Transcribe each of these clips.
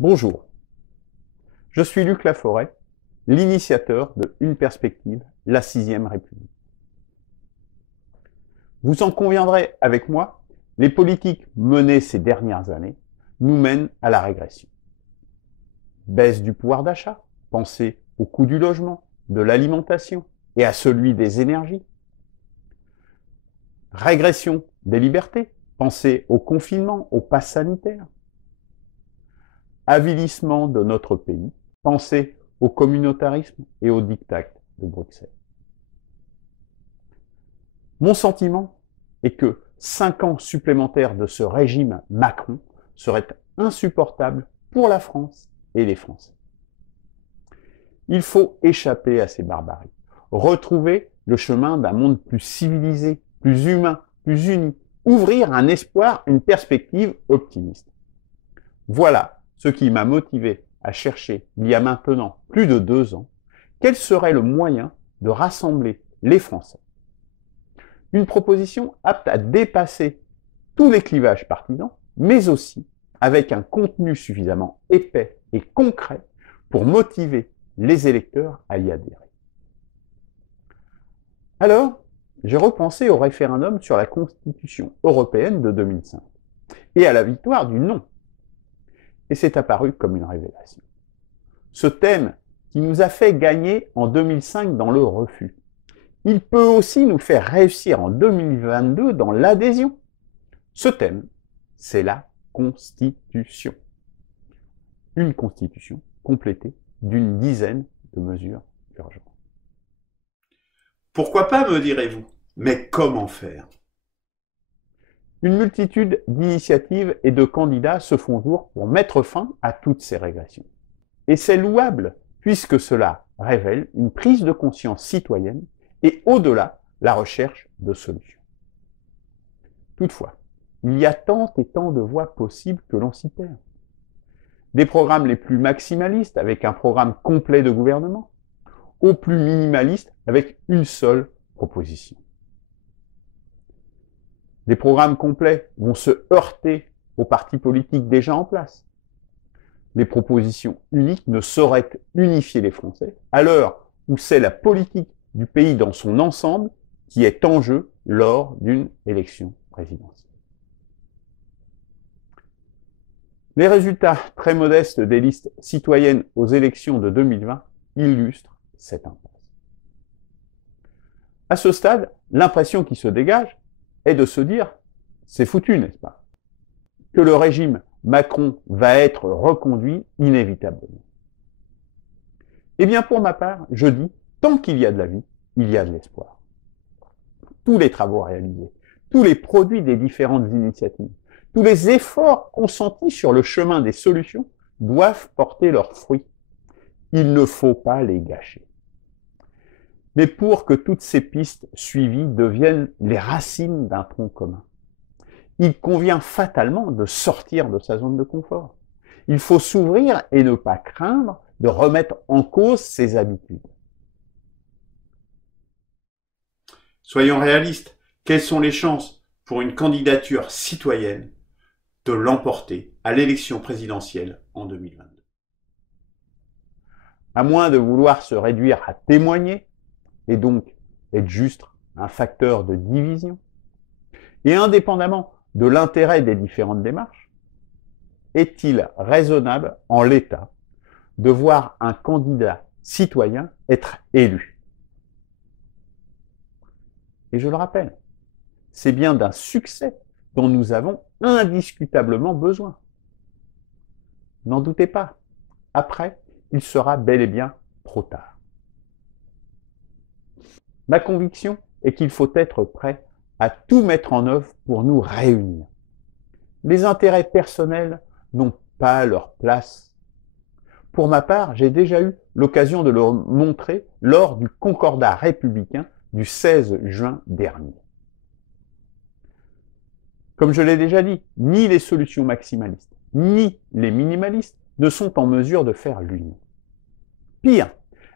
Bonjour, je suis Luc Laforêt, l'initiateur de Une Perspective, la 6e République. Vous en conviendrez avec moi, les politiques menées ces dernières années nous mènent à la régression. Baisse du pouvoir d'achat, pensez au coût du logement, de l'alimentation et à celui des énergies. Régression des libertés, pensez au confinement, au pass sanitaire. Avilissement de notre pays, pensez au communautarisme et au diktat de Bruxelles. Mon sentiment est que 5 ans supplémentaires de ce régime Macron seraient insupportables pour la France et les Français. Il faut échapper à ces barbaries, retrouver le chemin d'un monde plus civilisé, plus humain, plus uni, ouvrir un espoir, une perspective optimiste. Voilà ce qui m'a motivé à chercher, il y a maintenant plus de 2 ans, quel serait le moyen de rassembler les Français. Une proposition apte à dépasser tous les clivages partisans, mais aussi avec un contenu suffisamment épais et concret pour motiver les électeurs à y adhérer. Alors, j'ai repensé au référendum sur la Constitution européenne de 2005 et à la victoire du non. Et c'est apparu comme une révélation. Ce thème qui nous a fait gagner en 2005 dans le refus, il peut aussi nous faire réussir en 2022 dans l'adhésion. Ce thème, c'est la Constitution. Une Constitution complétée d'une dizaine de mesures urgentes. Pourquoi pas, me direz-vous? Mais comment faire? Une multitude d'initiatives et de candidats se font jour pour mettre fin à toutes ces régressions. Et c'est louable, puisque cela révèle une prise de conscience citoyenne et au-delà, la recherche de solutions. Toutefois, il y a tant et tant de voies possibles que l'on s'y perd. Des programmes les plus maximalistes avec un programme complet de gouvernement, aux plus minimalistes avec une seule proposition. Les programmes complets vont se heurter aux partis politiques déjà en place. Les propositions uniques ne sauraient unifier les Français à l'heure où c'est la politique du pays dans son ensemble qui est en jeu lors d'une élection présidentielle. Les résultats très modestes des listes citoyennes aux élections de 2020 illustrent cette impasse. À ce stade, l'impression qui se dégage est de se dire « c'est foutu, n'est-ce pas ?» que le régime Macron va être reconduit inévitablement. Eh bien, pour ma part, je dis tant qu'il y a de la vie, il y a de l'espoir. Tous les travaux réalisés, tous les produits des différentes initiatives, tous les efforts consentis sur le chemin des solutions doivent porter leurs fruits. Il ne faut pas les gâcher. Mais pour que toutes ces pistes suivies deviennent les racines d'un tronc commun, il convient fatalement de sortir de sa zone de confort. Il faut s'ouvrir et ne pas craindre de remettre en cause ses habitudes. Soyons réalistes. Quelles sont les chances pour une candidature citoyenne de l'emporter à l'élection présidentielle en 2022? À moins de vouloir se réduire à témoigner, et donc être juste un facteur de division, et indépendamment de l'intérêt des différentes démarches, est-il raisonnable en l'état de voir un candidat citoyen être élu? Et je le rappelle, c'est bien d'un succès dont nous avons indiscutablement besoin. N'en doutez pas, après, il sera bel et bien trop tard. Ma conviction est qu'il faut être prêt à tout mettre en œuvre pour nous réunir. Les intérêts personnels n'ont pas leur place. Pour ma part, j'ai déjà eu l'occasion de le montrer lors du Concordat républicain du 16 juin dernier. Comme je l'ai déjà dit, ni les solutions maximalistes, ni les minimalistes ne sont en mesure de faire l'union. Pire,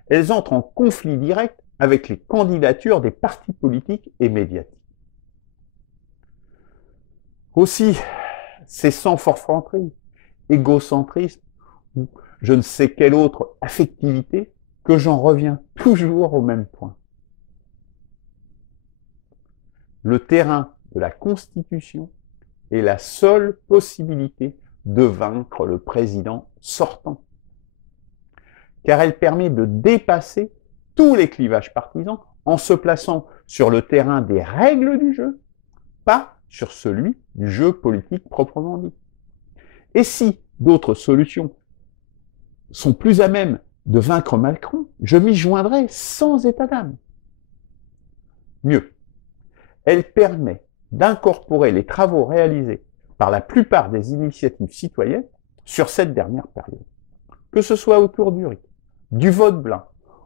elles entrent en conflit direct avec les candidatures des partis politiques et médiatiques. Aussi, c'est sans forfanterie, égocentrisme ou je ne sais quelle autre affectivité, que j'en reviens toujours au même point. Le terrain de la Constitution est la seule possibilité de vaincre le président sortant, car elle permet de dépasser tous les clivages partisans en se plaçant sur le terrain des règles du jeu, pas sur celui du jeu politique proprement dit. Et si d'autres solutions sont plus à même de vaincre Macron, je m'y joindrai sans état d'âme. Mieux, elle permet d'incorporer les travaux réalisés par la plupart des initiatives citoyennes sur cette dernière période, que ce soit autour du RIC, du vote blanc,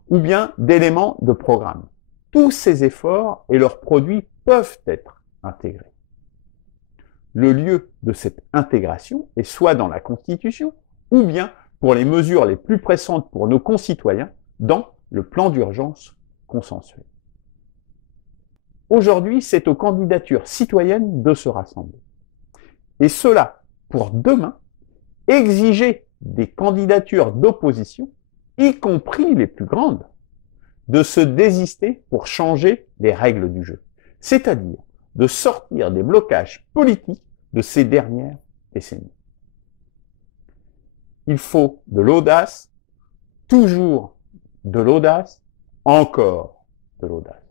ou bien d'éléments de programme. Tous ces efforts et leurs produits peuvent être intégrés. Le lieu de cette intégration est soit dans la Constitution, ou bien, pour les mesures les plus pressantes pour nos concitoyens, dans le plan d'urgence consensuel. Aujourd'hui, c'est aux candidatures citoyennes de se rassembler. Et cela, pour demain, exiger des candidatures d'opposition, y compris les plus grandes, de se désister pour changer les règles du jeu. C'est-à-dire de sortir des blocages politiques de ces dernières décennies. Il faut de l'audace, toujours de l'audace, encore de l'audace.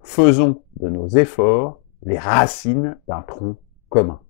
Faisons de nos efforts les racines d'un tronc commun.